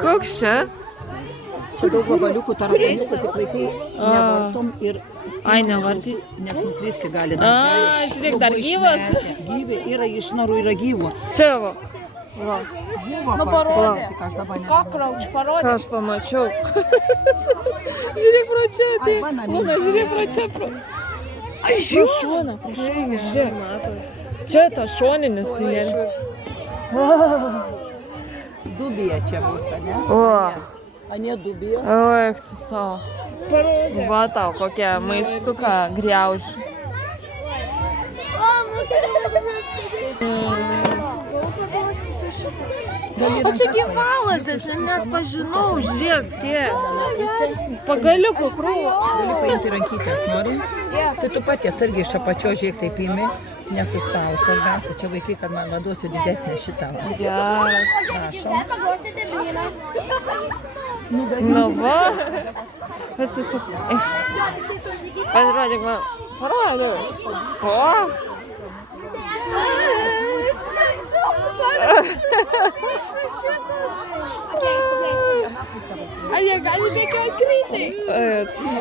Koks čia? Čia daug vabaliukų tarakonų, kad tik vaikai nevartom ir... Ai, nevartyti? Nes nukristi gali. Žiūrėk, dar gyvas? Gyvi, yra iš narų, yra gyvo. Čia va. Nu, parodė. Cockroach, parodė. Ką aš pamačiau? Žiūrėk pro čia, tai. Mano, žiūrėk pro čia. Pro šoną, žiūrėk. Čia tas šoninis, tai ne. Dubija čia bus, ne? Anie dubijos. Oi, tu savo. Va tau, kokią maistuką griaužiu. O čia gyvalazės, net pažinau, žiūrėk, tie. Pagaliukų krūvo. Gali paimti rankytės, nori? Tai tu pati atsargiai iš apačios žiūrėk, taip įmi, nesuspaus. Svarbiausia, čia vaikai, kad man duosiu didesnę šitą. Geras. Prašom. Nu va. Pasisuk. Parodyk man. Parodyk. O. Ar jie gali bėgioti greitai?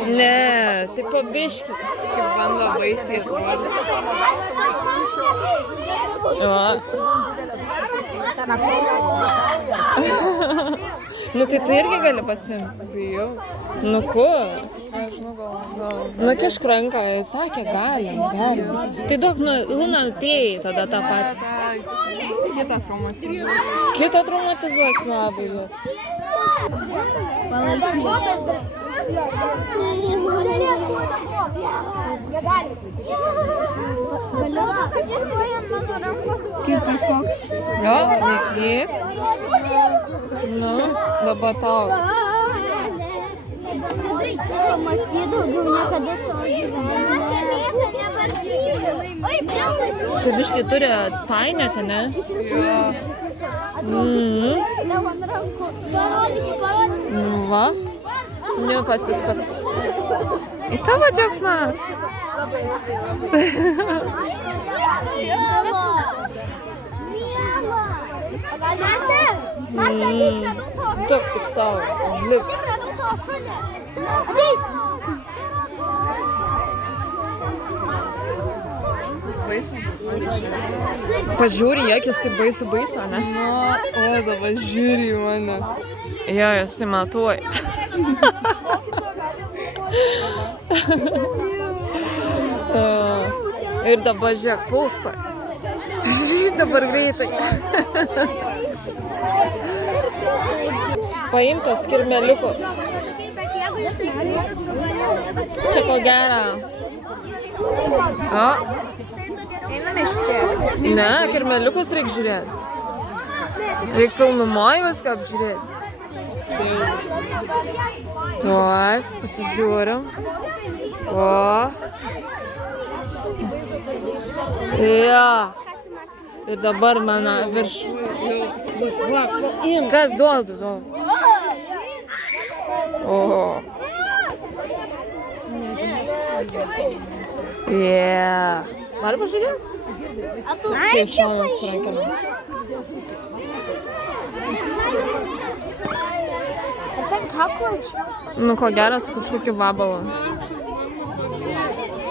Ne, tai pabiški. Kaip bando baisiai atrodyti. Nu tai tu irgi gali pasimti. Bijau. Nu kur? Nu kišk ranką, sakė, galim. Tai duok, Luna, atėjai tada tą patį. Kitą traumatizuos labai. Jo, laikyk. Nu, dabar tau. Matyt, daugiau niekada savo gyvenime. Čia biškai turi painioti, ne? Jo. Va. Nu, pasisuk. Į tavo džiaugsmas. Tuk tik savo. Lip. Pažiūri, akis tai baisu, ne? O, dabar žiūri į mane. Jo, jisai matuoja. Ir dabar žiūrėk, pulsto. Dabar greitai. Paimtos kirmeliukus. Čia ko gera. O. Ne, kirmeliukus reik žiūrėti. Reik pilnumoj viską apžiūrėti. Tuoj, pasižiūrim. O. Jo. Ir dabar mano virš. Kas duodu? O. Yeah. Nori pažiūrėti? Čia iš šono su rankelėm. Nu, ko geras, kažkokiu vabalu.